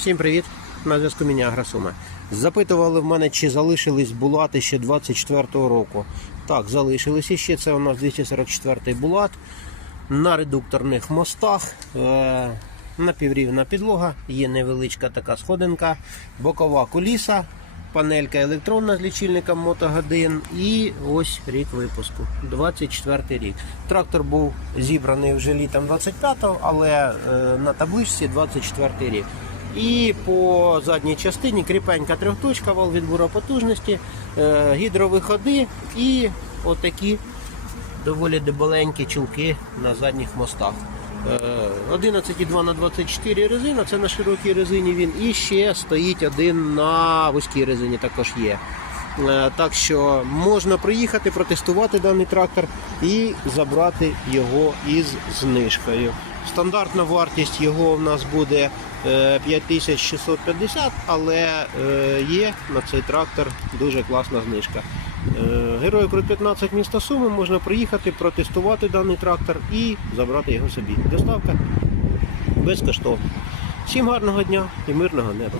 Всім привіт! На зв'язку мені Агросума. Запитували в мене, чи залишились булати ще 24-го року. Так, залишилися ще. Це у нас 244-й булат на редукторних мостах. Е- напіврівна підлога, є невеличка така сходинка, бокова куліса, панелька електронна з лічильником мотогодин і ось рік випуску. 24 рік. Трактор був зібраний вже літом 25-го, але е, на табличці 24 рік. І по задній частині кріпенька трьохточка, вал відбору потужності, е, гідровиходи і отакі доволі дебаленькі чулки на задніх мостах. Е, 11,2 на 24 резина, це на широкій резині він. І ще стоїть один на вузькій резині також є. Е, Так що можна приїхати, протестувати даний трактор і забрати його із знижкою. Стандартна вартість його в нас буде е, 5650, але е, є на цей трактор дуже класна знижка. Е, Герой Крут 15 міста Суми можна приїхати, протестувати даний трактор і забрати його собі. Доставка безкоштовна. Всім гарного дня і мирного неба.